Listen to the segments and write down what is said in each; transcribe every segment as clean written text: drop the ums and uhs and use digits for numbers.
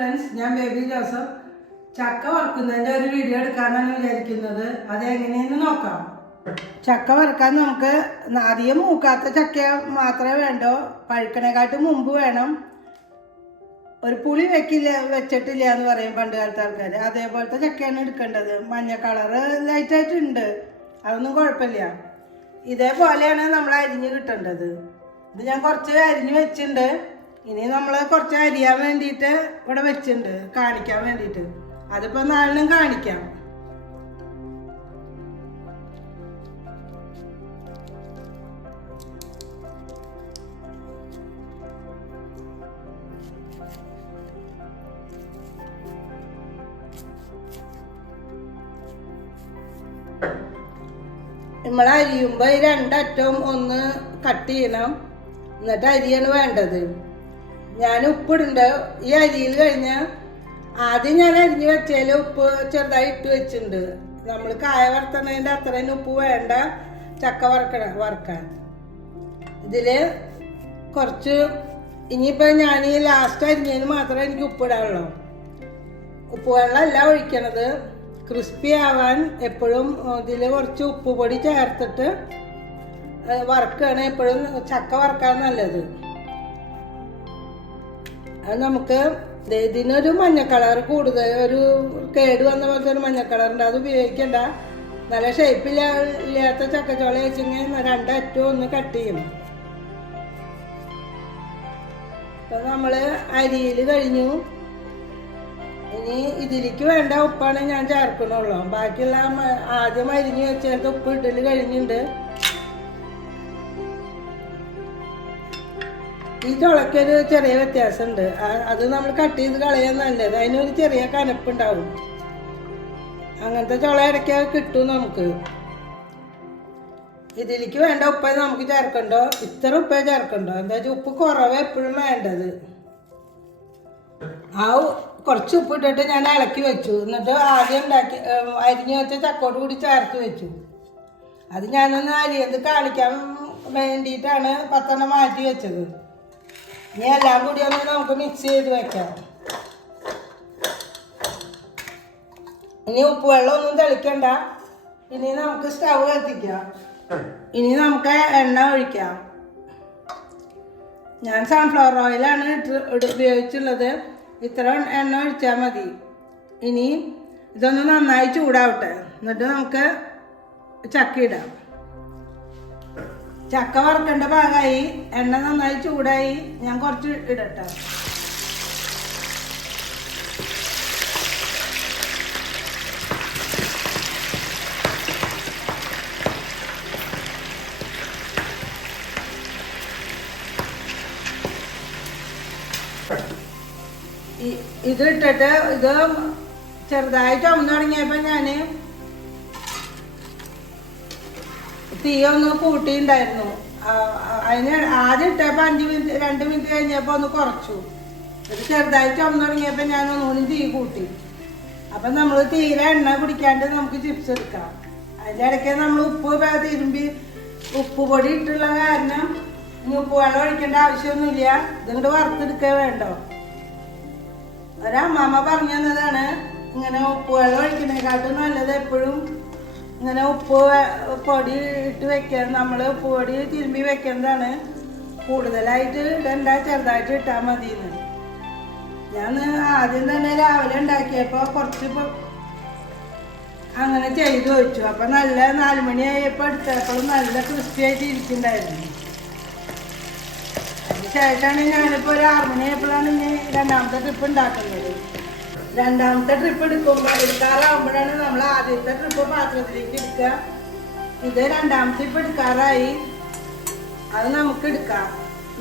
Friends, ഞാൻ baby Joseph. ചക്ക വറുക്കുന്നതിൻ്റെ ഒരു വീഡിയോ എടുക്കാനാണ് വിചാരിക്കുന്നത്. അതെങ്ങനെയെന്ന് നോക്കാം. ചക്ക വറുക്കാൻ നമുക്ക് അധികം മൂക്കാത്ത ചക്ക മാത്രമേ വേണ്ടോ. പഴുക്കണേക്കാട്ടും മുമ്പ് വേണം. ഒരു പുളി വെച്ചിട്ടില്ല എന്ന് പറയും പണ്ട് കാലത്തെ ആൾക്കാർ. അതേപോലത്തെ ചക്കയാണ് എടുക്കേണ്ടത്. മഞ്ഞ കളറ് ലൈറ്റായിട്ടുണ്ട്, അതൊന്നും കുഴപ്പമില്ല. ഇതേപോലെയാണ് നമ്മൾ അരിഞ്ഞ് കിട്ടേണ്ടത്. ഇത് ഞാൻ കുറച്ച് അരിഞ്ഞ് വെച്ചിട്ടുണ്ട്. ഇനി നമ്മൾ കുറച്ച് അരിയാൻ വേണ്ടിയിട്ട് ഇവിടെ വെച്ചിട്ടുണ്ട്, കാണിക്കാൻ വേണ്ടിയിട്ട്. അതിപ്പോൾ നാലിനും കാണിക്കാം. നമ്മൾ അരിയുമ്പോൾ ഈ രണ്ടറ്റവും ഒന്ന് കട്ട് ചെയ്യണം. എന്നിട്ട് അരിയാണ് വേണ്ടത്. ഞാൻ ഉപ്പിടുണ്ട് ഈ അരിയിൽ കഴിഞ്ഞാൽ. ആദ്യം ഞാൻ അരിഞ്ഞ് വെച്ചതിൽ ഉപ്പ് ചെറുതായി ഇട്ട് വെച്ചിട്ടുണ്ട്. നമ്മൾ കായ വറുത്തണതിൻ്റെ അത്രയും ഉപ്പ് വേണ്ട ചക്ക വറുക്കാൻ. ഇതിൽ കുറച്ച് ഇനിയിപ്പോൾ ഞാൻ ഈ ലാസ്റ്റ് അരിഞ്ഞതിന് മാത്രമേ എനിക്ക് ഉപ്പിടാനുള്ളൂ. ഉപ്പ് വെള്ളമല്ല ഒഴിക്കണത്. ക്രിസ്പി ആവാൻ എപ്പോഴും ഇതിൽ കുറച്ച് ഉപ്പ് പൊടി ചേർത്തിട്ട് വറുക്കുകയാണ് എപ്പോഴും ചക്ക വറുക്കാൻ നല്ലത്. അത് നമുക്ക് ഇതിനൊരു മഞ്ഞ കളർ കൂടുതൽ, ഒരു കേട് വന്ന പോലത്തെ ഒരു മഞ്ഞ കളറുണ്ട്. അത് ഉപയോഗിക്കണ്ട. നല്ല ഷേപ്പില്ലാത്ത ചക്കച്ചോള വെച്ചെങ്കിൽ രണ്ടറ്റവും ഒന്ന് കട്ട് ചെയ്യണം. അപ്പം നമ്മൾ അരിയിൽ കഴിഞ്ഞു. ഇനി ഇതിലേക്ക് വേണ്ട ഉപ്പാണ് ഞാൻ ചേർക്കണുള്ളൂ. ബാക്കിയുള്ള ആദ്യം അരിഞ്ഞ് വെച്ചേർത്ത് ഉപ്പ് ഇടൽ കഴിഞ്ഞിട്ടുണ്ട്. ഈ ചുളക്കൊരു ചെറിയ വ്യത്യാസമുണ്ട്. അത് നമ്മൾ കട്ട് ചെയ്ത് കളയാൻ നല്ലത്. അതിനൊരു ചെറിയ കനപ്പുണ്ടാവും. അങ്ങനത്തെ ചുള ഇടയ്ക്ക് കിട്ടും നമുക്ക്. ഇതിലേക്ക് വേണ്ട ഉപ്പ നമുക്ക് ചേർക്കണ്ടോ. ഇത്ര ഉപ്പേ ചേർക്കണ്ടോ. എന്താ വെച്ചാൽ ഉപ്പ് കുറവ് എപ്പോഴും വേണ്ടത്. ആ കുറച്ച് ഉപ്പ് ഇട്ടിട്ട് ഞാൻ ഇളക്കി വെച്ചു. എന്നിട്ട് ആദ്യം അരിഞ്ഞു വെച്ച ചക്കോട് കൂടി ചേർത്ത് വെച്ചു. അത് ഞാനൊന്ന് അരിയത് കാണിക്കാൻ വേണ്ടിയിട്ടാണ് 10 മാറ്റി വെച്ചത്. ഇനി എല്ലാം കൂടി ഒന്ന് നമുക്ക് മിക്സ് ചെയ്ത് വെക്കാം. ഇനി ഉപ്പ് വെള്ളം ഒന്നും തെളിക്കണ്ട. ഇനി നമുക്ക് സ്റ്റവ് കത്തിക്കാം. ഇനി നമുക്ക് എണ്ണ ഒഴിക്കാം. ഞാൻ സൺഫ്ലവർ ഓയിലാണ് ഉപയോഗിച്ചുള്ളത്. ഇത്ര എണ്ണ ഒഴിച്ചാൽ മതി. ഇനി ഇതൊന്ന് നന്നായി ചൂടാവട്ടെ. എന്നിട്ട് നമുക്ക് ചക്ക ഇടാം. ചക്ക വറുക്കേണ്ട ഭാഗമായി. എണ്ണ നന്നായി ചൂടായി. ഞാൻ കുറച്ച് ഇടട്ടെ. ഇതിട്ടിട്ട് ഇത് ചെറുതായി ചുമന്ന് തുടങ്ങിയപ്പോൾ ഞാൻ തീ ഒന്ന് കൂട്ടിയിട്ടുണ്ടായിരുന്നു. അതിന് ആദ്യം ഇട്ടപ്പോൾ 5 മിനിറ്റ് 2 മിനിറ്റ് കഴിഞ്ഞപ്പോൾ ഒന്ന് കുറച്ചു. ഇത് ചെറുതായി ചുമന്ന് തുടങ്ങിയപ്പോൾ ഞാൻ ഒന്നുകൂടി തീ കൂട്ടി. അപ്പം നമ്മൾ തീരെ എണ്ണ കുടിക്കാണ്ട് നമുക്ക് ചിപ്സ് എടുക്കാം. അതിൻ്റെ ഇടയ്ക്ക് നമ്മൾ തിരുമ്പി ഉപ്പ് പൊടി ഇട്ടുള്ള കാരണം ഇനി ഉപ്പ് വെള്ളം ഒഴിക്കേണ്ട ആവശ്യമൊന്നുമില്ല. ഇതിങ്ങോട്ട് വറുത്തെടുക്കുക വേണ്ടോ. ഒരമ്മ പറഞ്ഞു തന്നതാണ് ഇങ്ങനെ ഉപ്പ് വെള്ളം ഒഴിക്കുന്നതിനെക്കാട്ടും നല്ലത് എപ്പോഴും ഇങ്ങനെ ഉപ്പ് പൊടി ഇട്ട് വെക്കാൻ. നമ്മൾ ഉപ്പ് പൊടി തിരുമ്പി വെക്കുന്നതാണ്. കൂടുതലായിട്ട് ഇടണ്ട, ചെറുതായിട്ട് ഇട്ടാൽ മതിയെന്ന്. ഞാൻ ആദ്യം തന്നെ രാവിലെ ഉണ്ടാക്കിയപ്പോൾ കുറച്ച് അങ്ങനെ ചെയ്ത് വെച്ചു. അപ്പം നല്ല 4 മണിയായപ്പോൾ എടുത്തപ്പോഴും നല്ല ക്രിസ്പി ആയിട്ട് ഇരിക്കുന്നുണ്ടായിരുന്നു. അതിനുശേഷമാണ് ഞാനിപ്പോൾ ഒരു 6 മണിയായപ്പോഴാണ് ഇനി രണ്ടാമത്തെ ട്രിപ്പ് ഉണ്ടാക്കുന്നത്. രണ്ടാമത്തെ ട്രിപ്പ് എടുക്കാറാകുമ്പോഴാണ് നമ്മൾ ആദ്യത്തെ ട്രിപ്പ് പാത്രത്തിലേക്ക് എടുക്കുക. ഇത് രണ്ടാമത്തെ ട്രിപ്പ് എടുക്കാറായി. അത് നമുക്ക് എടുക്കാം.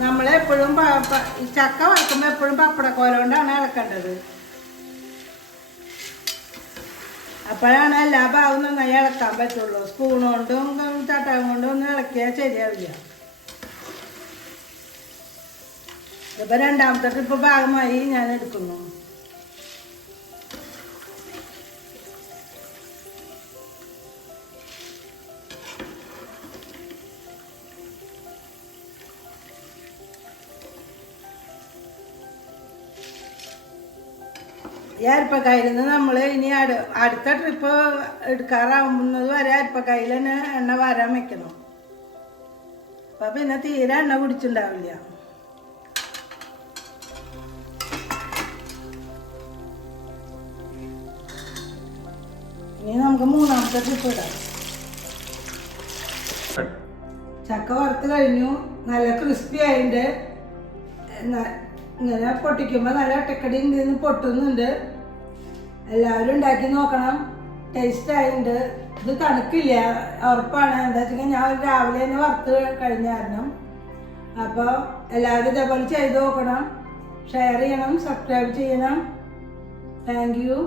നമ്മളെപ്പോഴും ഈ ചക്ക വറുക്കുമ്പോൾ എപ്പോഴും പപ്പടക്കോല കൊണ്ടാണ് ഇളക്കേണ്ടത്. അപ്പോഴാണ് എല്ലാ ഭാഗവും നന്നായി ഇളക്കാൻ പറ്റുള്ളൂ. സ്പൂൺ കൊണ്ടും ചട്ടകം കൊണ്ടും ഒന്നും ഇളക്കിയാൽ ശരിയാവില്ല. ഇപ്പം രണ്ടാമത്തെ ട്രിപ്പ് ഭാഗമായി ഞാൻ എടുക്കുന്നു. ഈ അരിപ്പക്കായിൽ നിന്ന് നമ്മൾ ഇനി അടുത്ത ട്രിപ്പ് എടുക്കാറാവുന്നത് വരെ അരിപ്പക്കായിൽ തന്നെ എണ്ണ വരാൻ വെക്കണം. അപ്പം പിന്നെ തീരെ എണ്ണ കുടിച്ചിട്ടുണ്ടാവില്ല. ഇനി നമുക്ക് മൂന്നാമത്തെ ട്രിപ്പ് ഇടാം. ചക്ക വറുത്ത് കഴിഞ്ഞു, നല്ല ക്രിസ്പി ആയിട്ട് ഇങ്ങനെ പൊട്ടിക്കുമ്പോൾ നല്ല ഒറ്റക്കടി നിന്ന് പൊട്ടുന്നുണ്ട്. എല്ലാവരും ഉണ്ടാക്കി നോക്കണം, ടേസ്റ്റ് ആയിട്ടുണ്ട്. ഇത് തണുക്കില്ല, ഉറപ്പാണ്. എന്താ വെച്ചാൽ ഞാൻ രാവിലെ തന്നെ വറുത്ത് കഴിഞ്ഞായിരുന്നു. അപ്പോൾ എല്ലാവരും ഇതേപോലെ ചെയ്ത് നോക്കണം, ഷെയർ ചെയ്യണം, സബ്സ്ക്രൈബ് ചെയ്യണം. Thank you.